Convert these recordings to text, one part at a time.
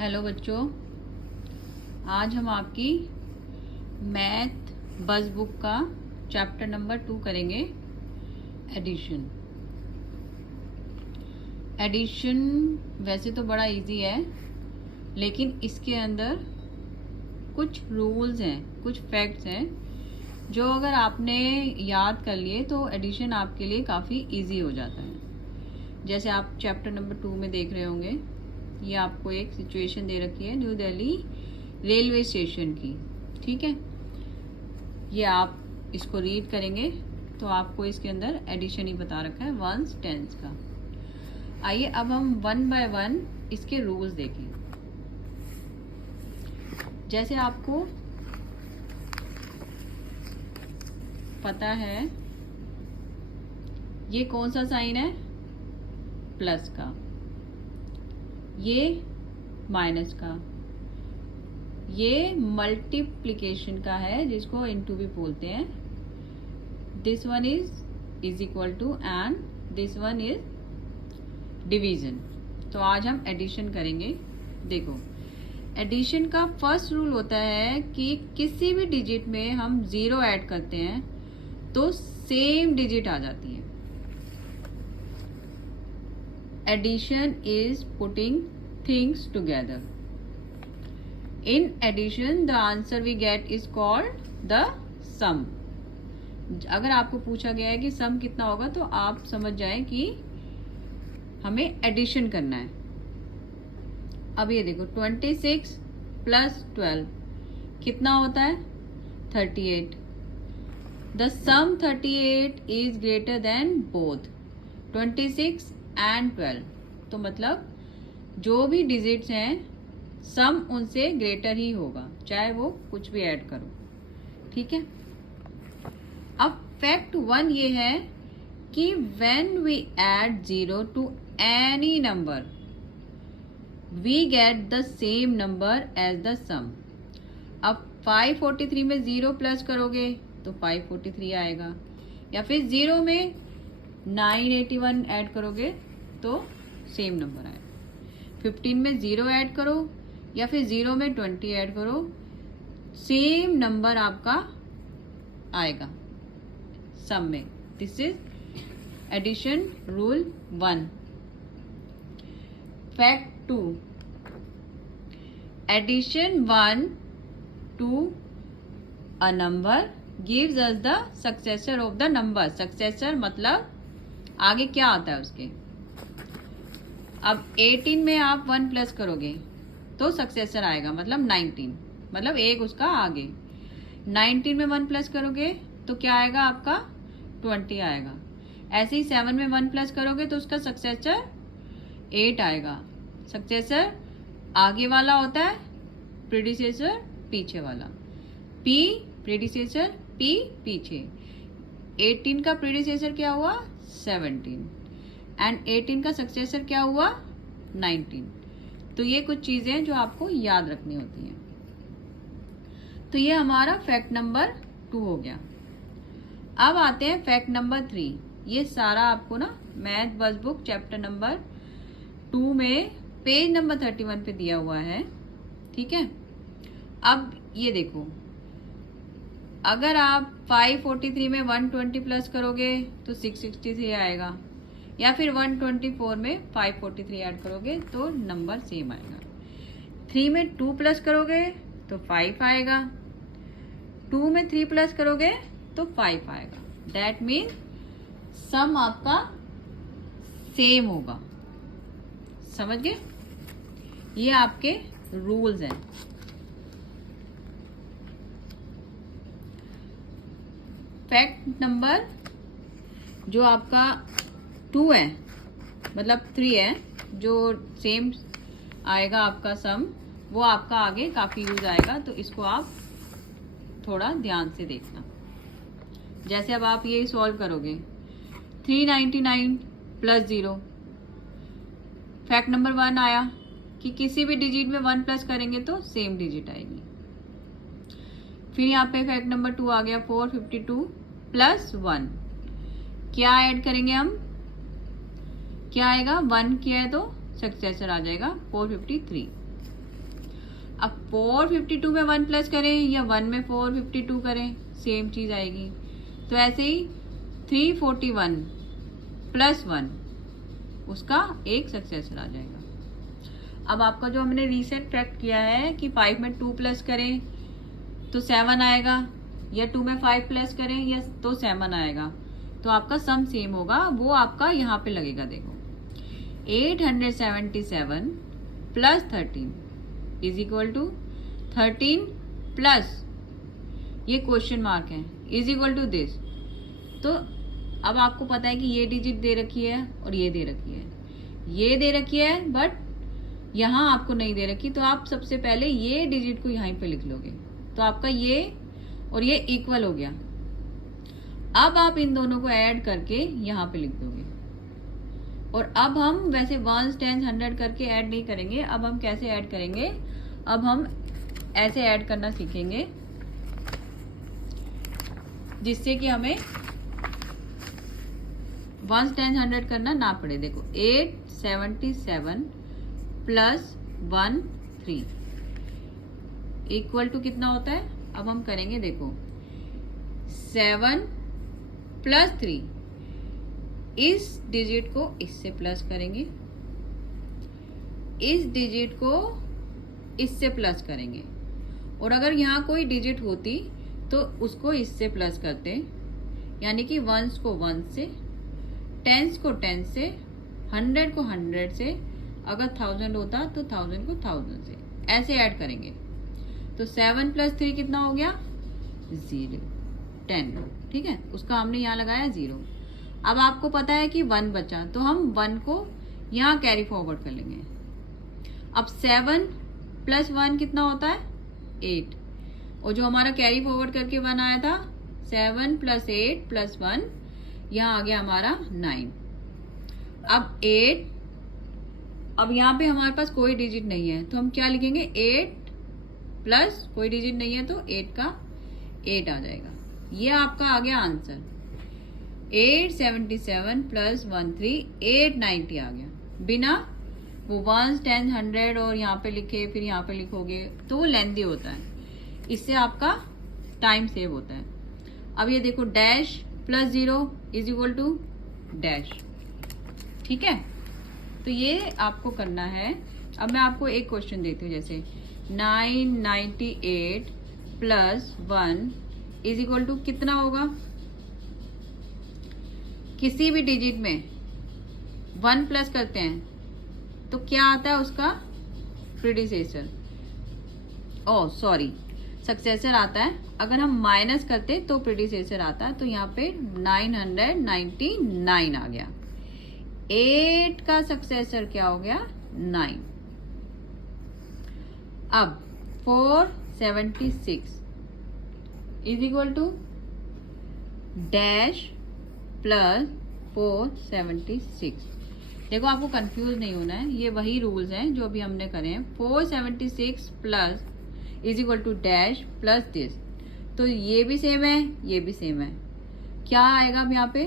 Hello बच्चों, आज हम आपकी मैथ बज़ बुक का चैप्टर नंबर 2 करेंगे। एडिशन। एडिशन वैसे तो बड़ा इजी है, लेकिन इसके अंदर कुछ रूल्स हैं, कुछ फैक्ट्स हैं जो अगर आपने याद कर लिए तो एडिशन आपके लिए काफ़ी इजी हो जाता है। जैसे आप चैप्टर नंबर 2 में देख रहे होंगे, ये आपको एक सिचुएशन दे रखी है न्यू दिल्ली रेलवे स्टेशन की। ठीक है, ये आप इसको रीड करेंगे तो आपको इसके अंदर एडिशन ही बता रखा है वंस टेंस का। आइए अब हम वन बाय वन इसके रूल्स देखें। जैसे आपको पता है ये कौन सा साइन है, प्लस का, ये माइनस का, ये मल्टीप्लिकेशन का है जिसको इनटू भी बोलते हैं। This one is equal to and this one is division. तो आज हम एडिशन करेंगे। देखो, एडिशन का फर्स्ट रूल होता है कि किसी भी डिजिट में हम 0 ऐड करते हैं तो सेम डिजिट आ जाती है। Addition is putting things together. In addition, the answer we get is called the sum. अगर आपको पूछा गया है कि सम कितना होगा तो आप समझ जाएं कि हमें एडिशन करना है। अब ये देखो, 26 प्लस 12 कितना होता है, 38। The sum 38 is greater than both 26 and 12। तो मतलब जो भी डिजिट्स हैं सम उनसे ग्रेटर ही होगा, चाहे वो कुछ भी ऐड करो। ठीक है, अब फैक्ट 1 ये है कि when we add 0 to any number we get the same number as the sum. अब 543 में 0 प्लस करोगे तो 543 आएगा, या फिर 0 में 981 ऐड करोगे तो सेम नंबर आएगा। 15 में 0 ऐड करो या फिर 0 में 20 ऐड करो, सेम नंबर आपका आएगा सम में। This is addition rule 1। Fact 2, addition 1 to a number gives us the successor of the number. Successor मतलब आगे क्या आता है उसके। अब 18 में आप 1 प्लस करोगे तो सक्सेसर आएगा, मतलब 19, मतलब एक उसका आगे। 19 में 1 प्लस करोगे तो क्या आएगा आपका, 20 आएगा। ऐसे ही 7 में 1 प्लस करोगे तो उसका सक्सेसर 8 आएगा। सक्सेसर आगे वाला होता है, प्रीडिसेसर पीछे वाला। P प्रीडिसेसर, P पीछे। 18 का प्रीडिसेसर क्या हुआ, 17, एंड 18 का सक्सेसर क्या हुआ, 19। तो ये कुछ चीजें जो आपको याद रखनी होती हैं। तो ये हमारा फैक्ट नंबर 2 हो गया। अब आते हैं फैक्ट नंबर 3। ये सारा आपको ना math buzz book chapter number 2 में पेज नंबर 31 पे दिया हुआ है। ठीक है, अब ये देखो, अगर आप 543 में 120 प्लस करोगे तो 663 आएगा, या फिर 124 में 543 ऐड करोगे तो नंबर सेम आएगा। 3 में 2 प्लस करोगे तो 5 आएगा, 2 में 3 प्लस करोगे तो 5 आएगा। दैट मीन सम आपका सेम होगा। समझ गए? ये आपके रूल्स हैं। फैक्ट नंबर जो आपका 2 है, मतलब 3 है, जो सेम आएगा आपका सम, वो आपका आगे काफ़ी यूज आएगा, तो इसको आप थोड़ा ध्यान से देखना। जैसे अब आप ये सॉल्व करोगे, 399 प्लस 0। फैक्ट नंबर 1 आया कि किसी भी डिजिट में 1 प्लस करेंगे तो सेम डिजिट आएगी। फिर यहाँ पे फैक्ट नंबर 2 आ गया, 452 प्लस 1। क्या ऐड करेंगे हम, क्या आएगा, 1 किया है तो सक्सेसर आ जाएगा 453। अब 452 में 1 प्लस करें या 1 में 452 करें, सेम चीज़ आएगी। तो ऐसे ही 341 प्लस 1 उसका एक सक्सेसर आ जाएगा। अब आपका जो हमने रीसेट फैक्ट किया है कि 5 में 2 प्लस करें तो 7 आएगा, या 2 में 5 प्लस करें या तो 7 आएगा, तो आपका सम सेम होगा, वो आपका यहाँ पे लगेगा। देखो 877 plus 13 is equal to 13 plus ये क्वेश्चन मार्क है इज इक्वल टू दिस। तो अब आपको पता है कि ये डिजिट दे रखी है और ये दे रखी है, ये दे रखी है बट यहाँ आपको नहीं दे रखी, तो आप सबसे पहले ये डिजिट को यहीं पे लिख लोगे, तो आपका ये और ये इक्वल हो गया। अब आप इन दोनों को ऐड करके यहाँ पे लिख दोगे। और अब हम वैसे 1s 10s 100 करके ऐड नहीं करेंगे, अब हम कैसे ऐड करेंगे, अब हम ऐसे ऐड करना सीखेंगे जिससे कि हमें 1s 10s 100 करना ना पड़े। देखो 877 प्लस 1 3 इक्वल टू कितना होता है, अब हम करेंगे। देखो 7 प्लस 3, इस डिजिट को इससे प्लस करेंगे, इस डिजिट को इससे प्लस करेंगे, और अगर यहाँ कोई डिजिट होती तो उसको इससे प्लस करते, यानी कि 1s को 1 से, 10s को 10 से, 100 को 100 से, अगर 1000 होता तो 1000 को 1000 से, ऐसे ऐड करेंगे। तो 7 प्लस 3 कितना हो गया 0 10, ठीक है, उसका हमने यहाँ लगाया 0। अब आपको पता है कि 1 बचा, तो हम 1 को यहाँ कैरी फॉरवर्ड कर लेंगे। अब 7 प्लस 1 कितना होता है 8, और जो हमारा कैरी फॉरवर्ड करके 1 आया था 7 प्लस 8 प्लस 1, यहाँ आ गया हमारा 9। अब 8, अब यहाँ पे हमारे पास कोई डिजिट नहीं है तो हम क्या लिखेंगे 8 प्लस कोई डिजिट नहीं है तो 8 का 8 आ जाएगा। ये आपका आ गया आंसर। 877 प्लस 13 890 आ गया, बिना वो 1s 10s 100 और यहाँ पे लिखे फिर यहाँ पे लिखोगे तो वो लेंदी होता है, इससे आपका टाइम सेव होता है। अब ये देखो dash plus 0 is equal to dash, ठीक है, तो ये आपको करना है। अब मैं आपको एक क्वेश्चन देती हूँ, जैसे 998 प्लस 1 इज इक्वल टू कितना होगा, किसी भी डिजिट में 1 प्लस करते हैं तो क्या आता है उसका प्रीडिसेसर, सक्सेसर आता है। अगर हम माइनस करते तो प्रीडिसेसर आता है, तो यहाँ पे 999 आ गया। 8 का सक्सेसर क्या हो गया 9। अब 476 is equal to dash plus 476। देखो आपको कंफ्यूज नहीं होना है, ये वही रूल्स हैं जो अभी हमने करे हैं। 476 plus is equal to dash plus this, तो ये भी सेम है ये भी सेम है, क्या आएगा अब यहाँ पे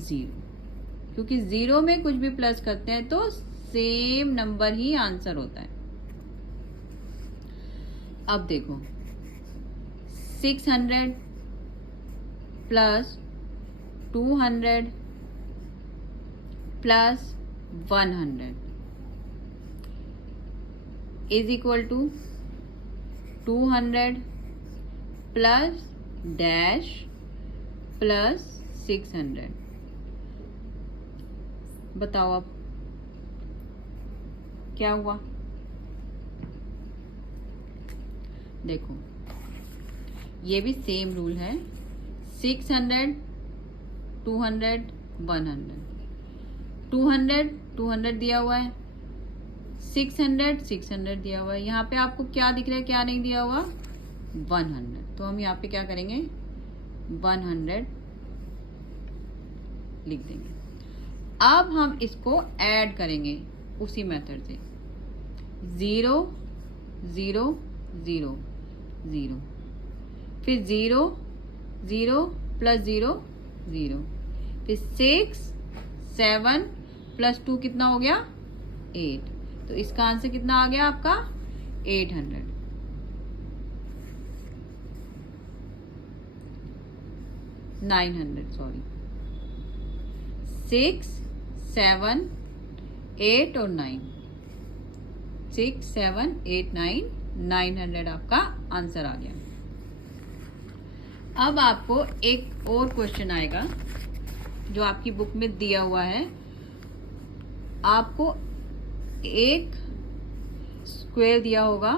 0, क्योंकि 0 में कुछ भी प्लस करते हैं तो सेम नंबर ही आंसर होता है। अब देखो 600 plus 200 plus 100 is equal to 200 plus dash plus 600। बताओ अब क्या हुआ। देखो ये भी सेम रूल है, 600 200 100, 200 दिया हुआ है, 600 दिया हुआ है। यहाँ पे आपको क्या दिख रहा है क्या नहीं दिया हुआ 100, तो हम यहाँ पे क्या करेंगे 100 लिख देंगे। अब हम इसको ऐड करेंगे उसी मेथड से, 0 0 0 0, फिर 0 0 प्लस 0 0, फिर 6 7 प्लस 2 कितना हो गया 8, तो इसका आंसर कितना आ गया आपका 800, 900 सॉरी, 6, 7, 8 और 9, 6, 7, 8, 9, 900 आपका आंसर आ गया। अब आपको एक और क्वेश्चन आएगा जो आपकी बुक में दिया हुआ है। आपको एक स्क्वायर दिया होगा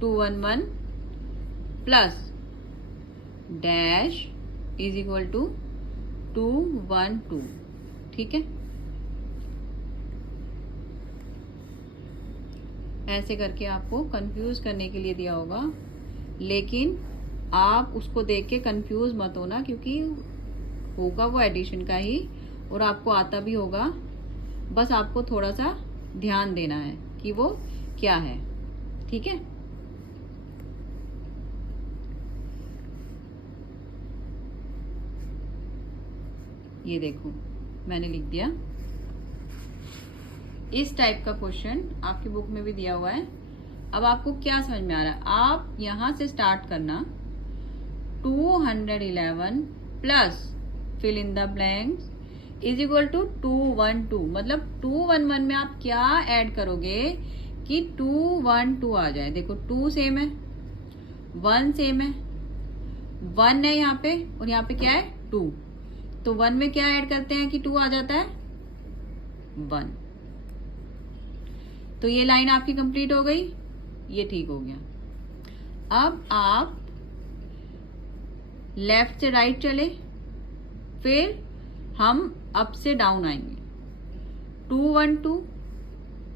211 plus dash is equal to 212, ठीक है। ऐसे करके आपको कंफ्यूज करने के लिए दिया होगा, लेकिन आप उसको देख के कंफ्यूज मत होना, क्योंकि होगा वो एडिशन का ही और आपको आता भी होगा। बस आपको थोड़ा सा ध्यान देना है कि वो क्या है, ठीक है। ये देखो मैंने लिख दिया। इस टाइप का क्वेश्चन आपकी बुक में भी दिया हुआ है। अब आपको क्या समझ में आ रहा है, आप यहां से स्टार्ट करना 211 plus fill in the blanks is equal to 212। मतलब 211 में आप क्या ऐड करोगे कि 212 आ जाए। देखो 2 सेम है, 1 सेम है, 1 है यहाँ पे और यहाँ पे क्या है 2, तो 1 में क्या ऐड करते हैं कि 2 आ जाता है 1। तो ये लाइन आपकी कंप्लीट हो गई, ये ठीक हो गया। अब आप लेफ्ट से राइट चले, फिर हम अप से डाउन आएंगे। 212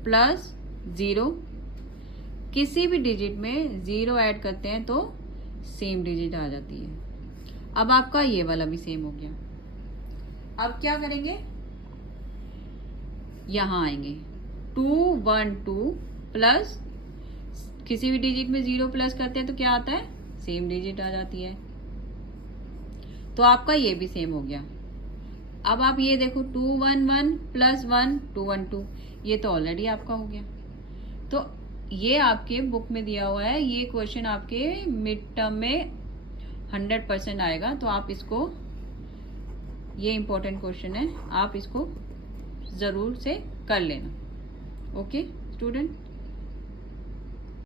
प्लस 0, किसी भी डिजिट में 0 ऐड करते हैं तो सेम डिजिट आ जाती है। अब आपका ये वाला भी सेम हो गया। अब क्या करेंगे, यहां आएंगे 212 प्लस किसी भी डिजिट में 0 प्लस करते हैं तो क्या आता है, सेम डिजिट आ जाती है। तो आपका ये भी सेम हो गया। अब आप ये देखो 211 प्लस 1 212, ये तो ऑलरेडी आपका हो गया। तो ये आपके बुक में दिया हुआ है, ये क्वेश्चन आपके मिड टर्म में 100% आएगा। तो आप इसको, ये इम्पोर्टेंट क्वेश्चन है, आप इसको जरूर से कर लेना। Okay student.